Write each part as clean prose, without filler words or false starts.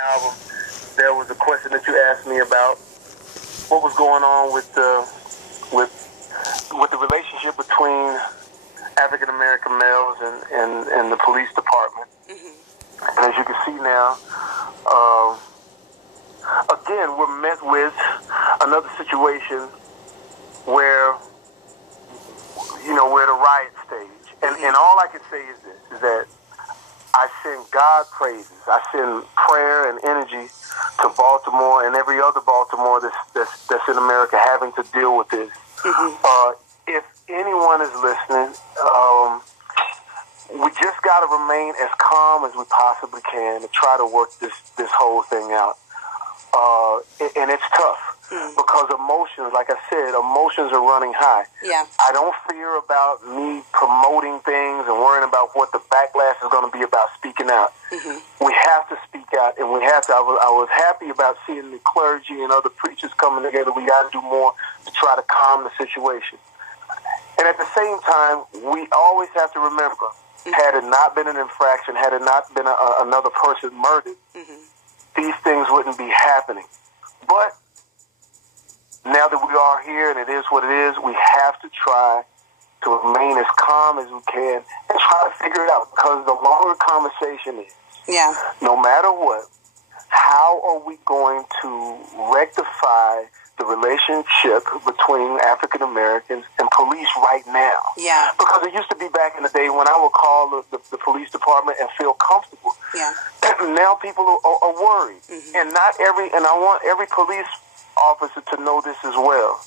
album, there was a question that you asked me about what was going on with the relationship between African American males and the police department. Mm-hmm. And as you can see now, again, we're met with another situation where, we're at a riot stage. And all I can say is this, is that I send God praises. I send prayer and energy to Baltimore and every other Baltimore that's in America having to deal with this. Mm-hmm. If anyone is listening, we just got to remain as calm as we possibly can to try to work this whole thing out. And it's tough because emotions, like I said, emotions are running high. Yeah. I don't fear about me promoting things and worrying about what the backlash is going to be about speaking out. Mm-hmm. We have to speak out, and we have to. I was happy about seeing the clergy and other preachers coming together. We got to do more to try to calm the situation. And at the same time, we always have to remember, had it not been an infraction, had it not been another person murdered, these things wouldn't be happening. But now that we are here and it is what it is, we have to try to remain as calm as we can and try to figure it out, because the longer conversation is, no matter what, how are we going to rectify the relationship between African Americans and police right now? Yeah. Because it used to be back in the day when I would call the police department and feel comfortable. Yeah. Now people are worried. Mm-hmm. And I want every police officer to know this as well.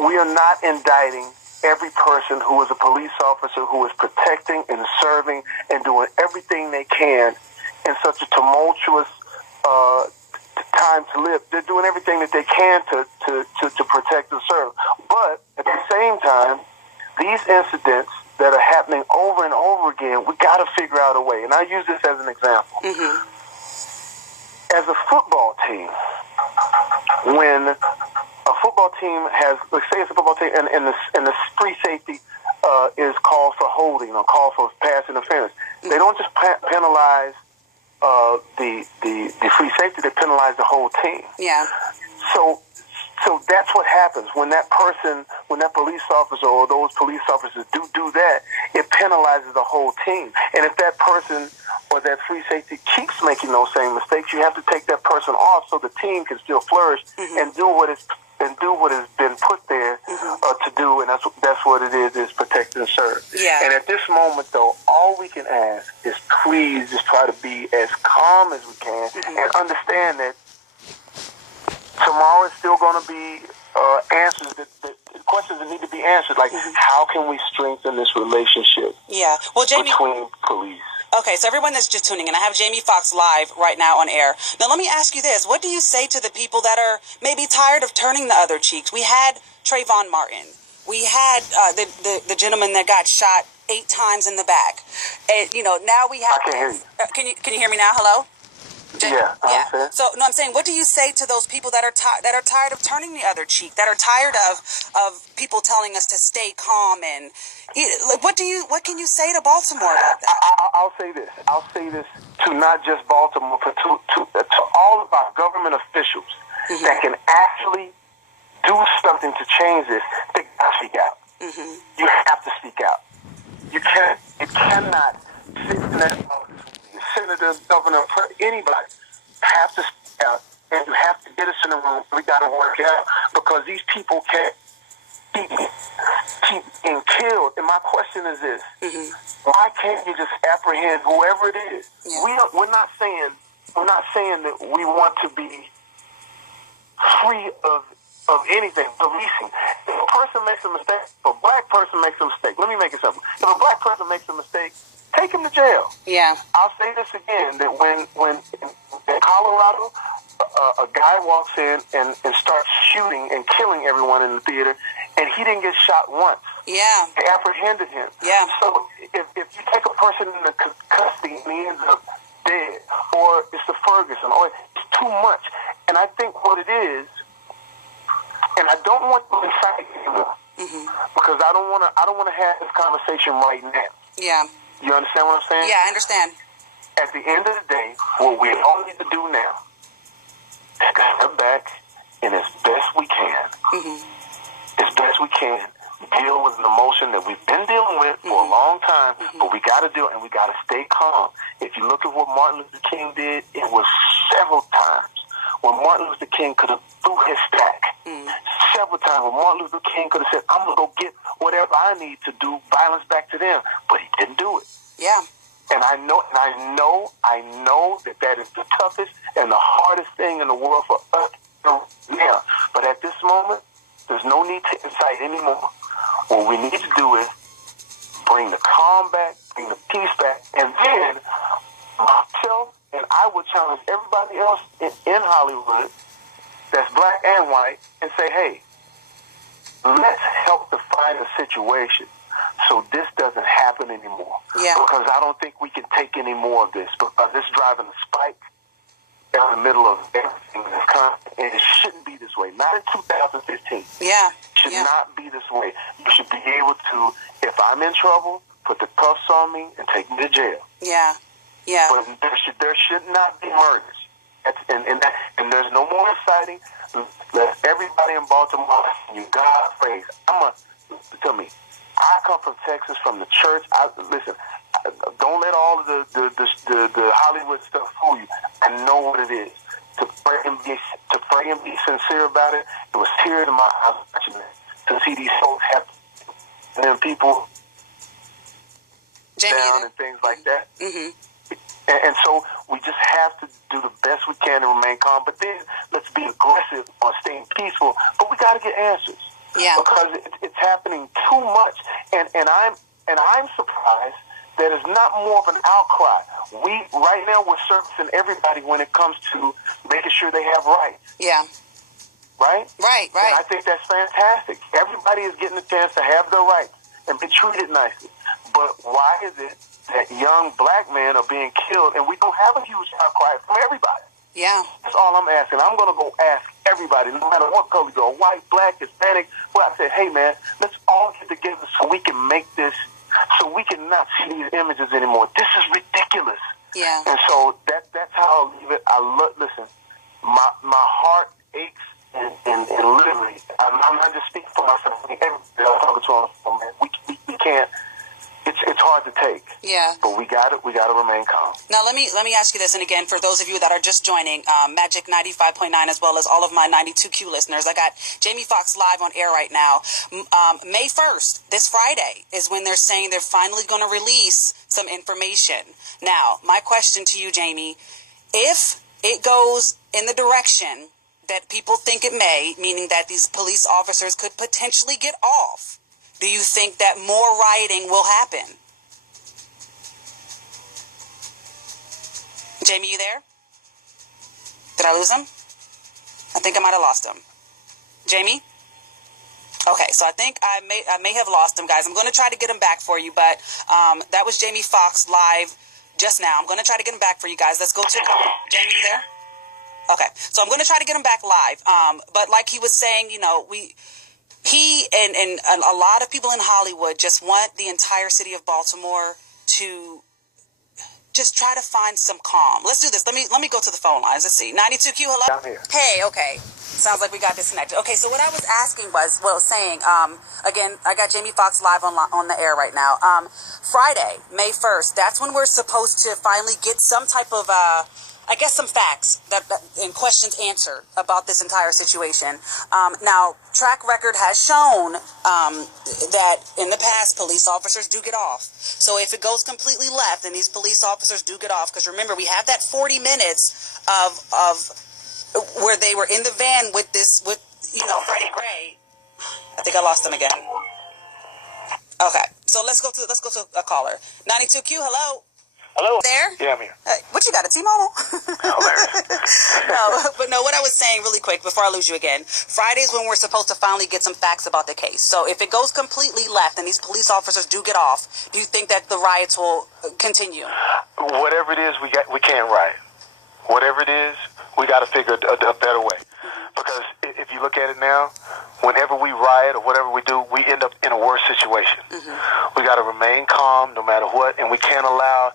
We are not indicting every person who is a police officer who is protecting and serving and doing everything they can in such a tumultuous time to live. They're doing everything that they can to protect and serve. But at the same time, these incidents that are happening over and over again, we got to figure out a way. And I use this as an example. Mm-hmm. As a football team, when a football team has, let's say it's a football team, and the free safety is called for holding or called for pass interference, they don't just penalize the free safety, they penalize the whole team. Yeah. So that's what happens when that police officer or those police officers do that. It penalizes the whole team. And if that person or that free safety keeps making those same mistakes, you have to take that person off so the team can still flourish and do what has been put there to do. And that's what it is protect and serve. Yeah. And at this moment, though, all we can ask is please just try to be as calm as we can and understand that tomorrow is still going to be answers, questions that need to be answered, like how can we strengthen this relationship between police? Okay, so everyone that's just tuning in, I have Jamie Foxx live right now on air. Now let me ask you this. What do you say to the people that are maybe tired of turning the other cheeks? We had Trayvon Martin. We had the gentleman that got shot 8 times in the back. And, now we have... I can't hear you. Can you hear me now? Hello? Yeah. So no, I'm saying, what do you say to those people that are tired of turning the other cheek, that are tired of people telling us to stay calm, and what can you say to Baltimore about that? I'll say this to not just Baltimore, but to all of our government officials that can actually do something to change this. They gotta speak out. You have to speak out. You cannot sit in that office. Senator, governor, anybody have to speak out, and you have to get us in the room. We got to work it out because these people can't keep being killed. And my question is this: why can't you just apprehend whoever it is? Yeah. We're not saying that we want to be free of anything, policing. If a person makes a mistake, if a black person makes a mistake, let me make it simple. If a black person makes a mistake, take him to jail. Yeah. I'll say this again, that when in Colorado, a guy walks in and starts shooting and killing everyone in the theater, and he didn't get shot once. Yeah. They apprehended him. Yeah. So if you take a person into custody and he ends up dead, or it's the Ferguson, or it's too much. And I think what it is, and I don't want to incite anymore, because I don't want to have this conversation right now. Yeah. You understand what I'm saying? Yeah, I understand. At the end of the day, what we all need to do now take a step back, and as best we can, deal with an emotion that we've been dealing with for a long time, but we got to do it, and we got to stay calm. If you look at what Martin Luther King did, it was several times when Martin Luther King could have threw his stack. Several times when Martin Luther King could have said, I'm going to go get whatever I need to do violence back to them, but he didn't do it. Yeah. And I know that is the toughest and the hardest thing in the world for us now. But at this moment, there's no need to incite anymore. What we need to do is bring the calm back, bring the peace back, and then myself and I would challenge everybody else in Hollywood that's black and white and say, hey, let's help define the situation so this doesn't happen anymore. Yeah. Because I don't think we can take any more of this. Because it's driving a spike down the middle of everything in this country, and it shouldn't be this way. Not in 2015. Yeah. It should not be this way. You should be able to, if I'm in trouble, put the cuffs on me and take me to jail. Yeah. Yeah. But there should not be murders. And there's no more inciting. Let everybody in Baltimore, you God praise. Tell me, I come from Texas, from the church. Listen, don't let all of the Hollywood stuff fool you. I know what it is to pray and be sincere about it. It was tears in my eyes watching it, to see these folks have, and then people Jamie, down and things like that. And so we just have to do the best we can to remain calm. But then let's be aggressive on staying peaceful. But we got to get answers. Yeah. Because it's happening too much, and I'm surprised that it's not more of an outcry. Right now we're servicing everybody when it comes to making sure they have rights. Yeah. Right. Right. And I think that's fantastic. Everybody is getting a chance to have their rights and be treated nicely. But why is it that young black men are being killed and we don't have a huge outcry from everybody? Yeah. That's all I'm asking. I'm going to go ask everybody, no matter what color you are, white, black, Hispanic. Well, I said, hey, man, let's all get together so we can make this, so we can not see these images anymore. This is ridiculous. Yeah. And so that's how I'll leave it. Listen, my heart aches, and literally, I'm not just speaking for myself. I mean, everybody I'm talking to, man, we can't. It's hard to take. Yeah. But we got to remain calm. Now let me ask you this, and again, for those of you that are just joining, Magic 95.9 as well as all of my 92Q listeners, I got Jamie Foxx live on air right now. May 1st, this Friday, is when they're saying they're finally going to release some information. Now, my question to you, Jamie, if it goes in the direction that people think it may, meaning that these police officers could potentially get off, do you think that more rioting will happen? Jamie, you there? Did I lose him? I think I might have lost him. Jamie? Okay, so I think I may have lost him, guys. I'm going to try to get him back for you, but that was Jamie Foxx live just now. I'm going to try to get him back for you guys. Let's go to Jamie, you there? Okay, so I'm going to try to get him back live. But like he was saying, you know, he and a lot of people in Hollywood just want the entire city of Baltimore to just try to find some calm. Let's do this. Let me go to the phone lines. Let's see. 92Q, hello? Down here. Hey, okay. Sounds like we got disconnected. Okay, so what I was asking was, saying, again, I got Jamie Foxx live on the air right now. Friday, May 1st, that's when we're supposed to finally get some type of, some facts and questions answered about this entire situation. Now, track record has shown that in the past, police officers do get off. So if it goes completely left and these police officers do get off, because remember, we have that 40 minutes of where they were in the van with Freddie Gray. I think I lost them again. Okay, so let's go to a caller. 92Q, hello. Hello. There? Yeah, I'm here. What you got, a T-Mobile? Hilarious. No, what I was saying really quick before I lose you again, Friday's when we're supposed to finally get some facts about the case. So if it goes completely left and these police officers do get off, do you think that the riots will continue? Whatever it is, we can't riot. Whatever it is, we got to figure a better way. Because if you look at it now, whenever we riot or whatever we do, we end up in a worse situation. We got to remain calm no matter what, and we can't allow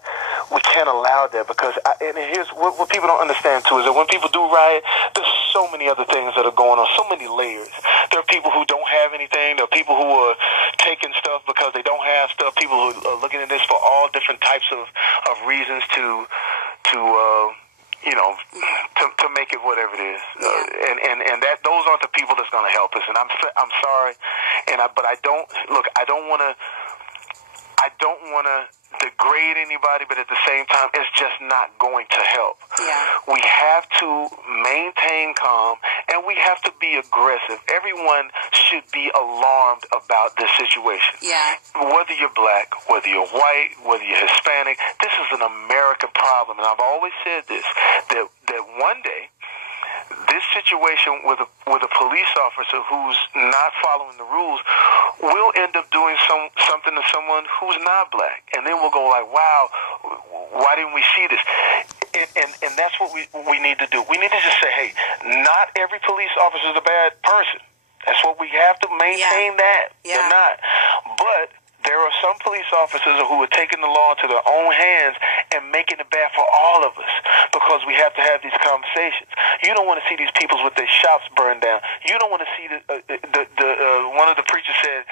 we can't allow that, because and here's what people don't understand too, is that when people do riot, there's so many other things that are going on, so many layers. There are people who don't have anything. There are people who are taking stuff because they don't have stuff. People who are looking at this for all different types of reasons to make it whatever it is, and that those aren't the people that's going to help us. And I'm sorry, but I don't want to degrade anybody, but at the same time, it's just not going to help. We have to maintain calm, and we have to be aggressive. Everyone should be alarmed about this situation. Whether you're black, whether you're white, whether you're Hispanic, this is an American problem. And I've always said this, that one day, this situation with a police officer who's not following the rules will end up doing something to someone who's not black, and then we'll go like, wow, why didn't we see this? And that's what we need to do. We need to just say, hey, not every police officer is a bad person. That's what we have to maintain. That they're not, but there are some police officers who are taking the law into their own hands and making it bad for all of us, because we have to have these conversations. You don't want to see these people with their shops burned down. You don't want to see one of the preachers said,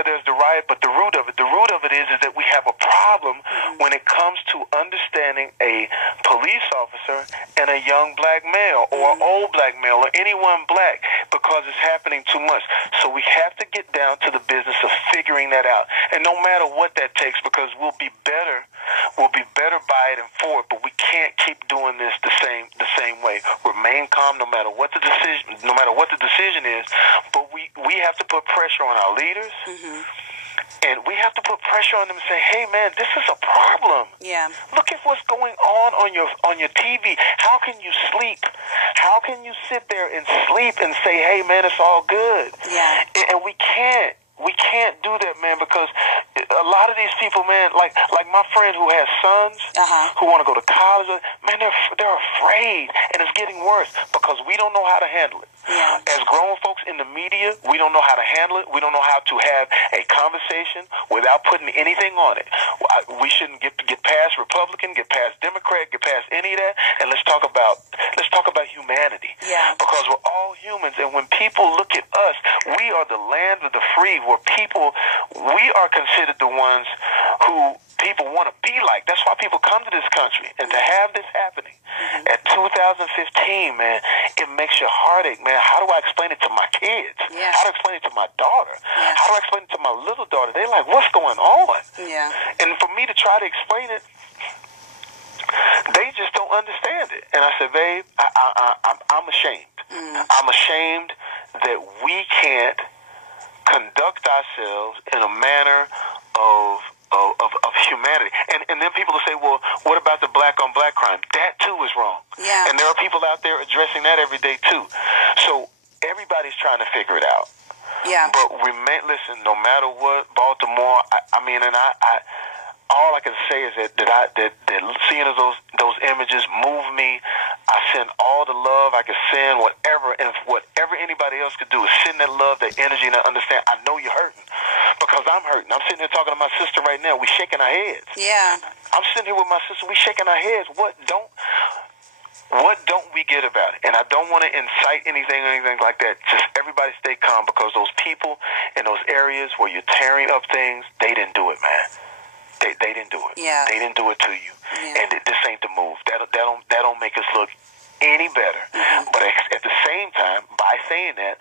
there's the riot, but the root of it is that we have a problem when it comes to understanding a police officer and a young black male or an old black male or anyone black, because it's happening too much. So we have to get down to the business of figuring that out. And no matter what that takes, because we'll be better by it and for it, but we can't keep doing this the same way. Remain calm no matter what the decision is, but we have to put pressure on our leaders. And we have to put pressure on them and say, hey man, this is a problem. Look at what's going on your TV. How can you sleep? How can you sit there and sleep and say, hey man, it's all good? And we can't. We can't do that, man, because a lot of these people, man, like my friend who has sons who want to go to college, man, they're afraid, and it's getting worse because we don't know how to handle it. As grown folks in the media, we don't know how to handle it. We don't know how to have a conversation without putting anything on it. We shouldn't get past Republican, get past Democrat, get past any of that, and let's talk about humanity. Because we're all humans, and when people look at us, we are the land of the free, where we are considered the ones who people want to be like. That's why people come to this country. And to have this happening at 2015, man, it makes your heartache, man. How do I explain it to my kids? How do I explain it to my daughter? How do I explain it to my little daughter? They're like, what's going on? And for me to try to explain it, they just don't understand it. And I said, babe, I'm ashamed. I'm ashamed that we can't conduct ourselves in a manner of humanity. And then people will say, well, what about the black on black crime? That too is wrong. And there are people out there addressing that every day too. So everybody's trying to figure it out. But listen, no matter what, Baltimore, all I can say is that seeing those images move me. I send all the love I can send, whatever anybody else could do is send that love, that energy, and I understand. I know you're hurting because I'm hurting. I'm sitting here talking to my sister right now. We shaking our heads. I'm sitting here with my sister. We shaking our heads. What don't we get about it? And I don't want to incite anything or anything like that. Just everybody stay calm, because those people in those areas where you're tearing up things, they didn't do it, man. They didn't do it. They didn't do it to you. And this ain't the move. That don't make us look any better. But at the same time, by saying that,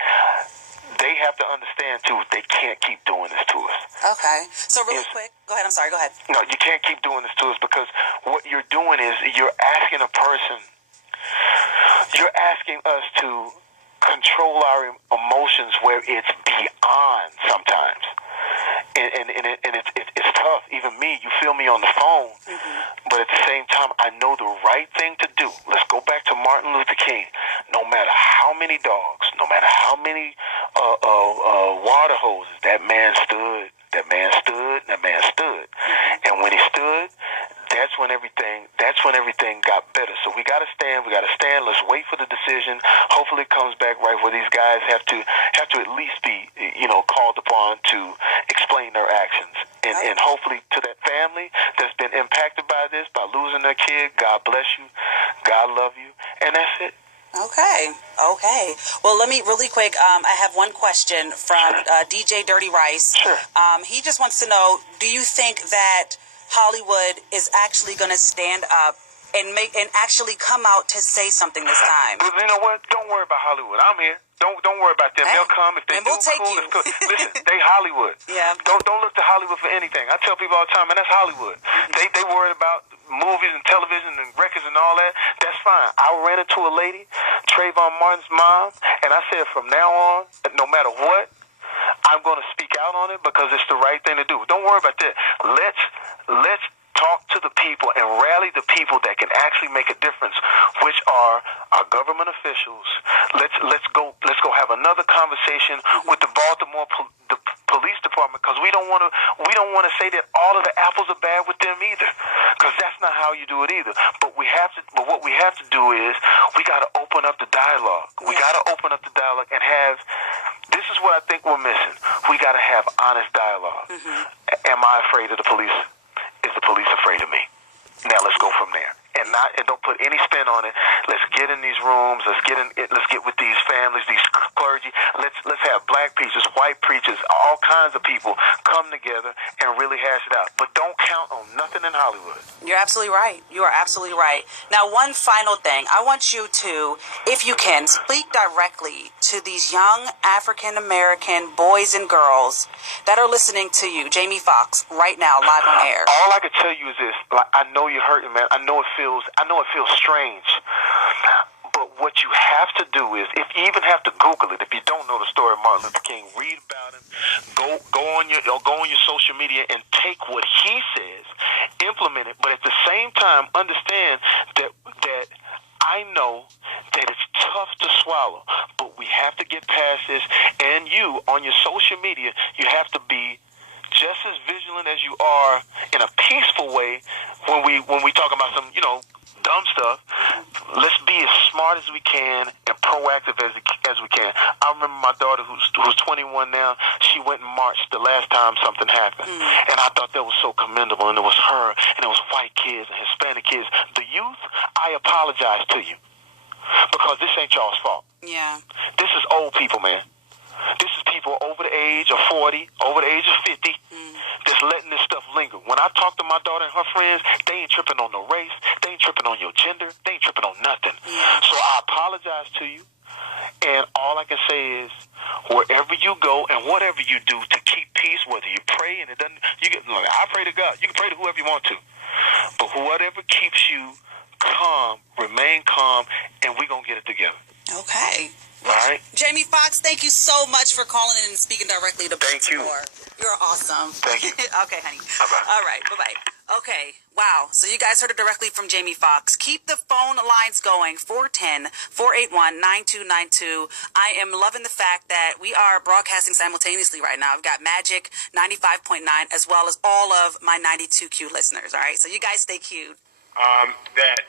they have to understand too, they can't keep doing this to us. Okay. So really quick, go ahead. I'm sorry. Go ahead. No, you can't keep doing this to us, because what you're doing is you're asking us to control our emotions where it's beyond sometimes. And it's tough. Even me, you feel me on the phone, but at the same time, I know the right thing to do. Let's go back to Martin Luther King. No matter how many dogs, no matter how many water hoses, that man stood. And when he stood, that's when everything got better. So we gotta stand. Let's wait for the decision. Hopefully it comes back right, where these guys have to at least be, called upon to explain their actions. And hopefully to that family that's been impacted by this, by a kid, God bless you, God love you, and that's it. Okay. Well, let me really quick. I have one question from DJ Dirty Rice. Sure. He just wants to know: do you think that Hollywood is actually going to stand up and actually come out to say something this time? Well, you know what? Don't worry about Hollywood. I'm here. Don't worry about them. Hey, they'll come if they and we'll take cool. you. It's cool. Listen, they Hollywood. Yeah. Don't look to Hollywood for anything. I tell people all the time, man, that's Hollywood. They worried about movies and television and records and all that. That's fine. I ran into a lady, Trayvon Martin's mom, and I said from now on, no matter what, I'm going to speak out on it because it's the right thing to do. Don't worry about that. Let's talk to the people and rally the people that can actually make a difference, which are our government officials. Let's go have another conversation with the Baltimore police department, because we don't want to say that all of the apples are bad with them either, because that's not how you do it either. But what we have to do is we got to open up the dialogue. We got to open up the dialogue and have. This is what I think we're missing. We got to have honest dialogue. Am I afraid of the police? Is the police afraid of me? Now let's go from there, and don't put any spin on it. Let's get in these rooms. Let's get with these families, these clergy. Let's have black preachers, white preachers, all kinds of people come together and really hash it out. But don't count on nothing in Hollywood. You're absolutely right. You are absolutely right. Now, one final thing. I want you to, if you can, speak directly to these young African-American boys and girls that are listening to you, Jamie Foxx, right now, live on air. All I can tell you is this. Like, I know you're hurting, man. I know it feels strange. But what you have to do is, if you even have to Google it, if you don't know the story of Martin Luther King, read about him. Go on your social media and take what he says, implement it. But at the same time, understand that I know that it's tough to swallow, but we have to get past this. And you, on your social media, you have to be just as vigilant as you are in a peaceful way when we talk about some, dumb stuff. Let's be as smart as we can and proactive as we can. I remember my daughter, who's 21 now, she went and marched the last time something happened. And I thought that was so commendable. And it was her, and it was white kids and Hispanic kids. The youth, I apologize to you, because this ain't y'all's fault. Yeah. This is old people, man. This is people over the age of 40, over the age of 50, that's letting this stuff linger. When I talk to my daughter and her friends, they ain't tripping on no race. They ain't tripping on your gender. They ain't tripping on nothing. So I apologize to you. And all I can say is, wherever you go and whatever you do to keep peace, whether you pray and it doesn't, I pray to God. You can pray to whoever you want to. But whatever keeps you calm, remain calm, and we're going to get it together. Okay. All right. Jamie Foxx, thank you so much for calling in and speaking directly to Baltimore. Thank you. You're awesome. Thank you. Okay, honey. Bye-bye. All right, bye-bye. Okay, wow. So you guys heard it directly from Jamie Foxx. Keep the phone lines going, 410-481-9292. I am loving the fact that we are broadcasting simultaneously right now. I've got Magic 95.9 as well as all of my 92Q listeners, all right? So you guys stay cute. That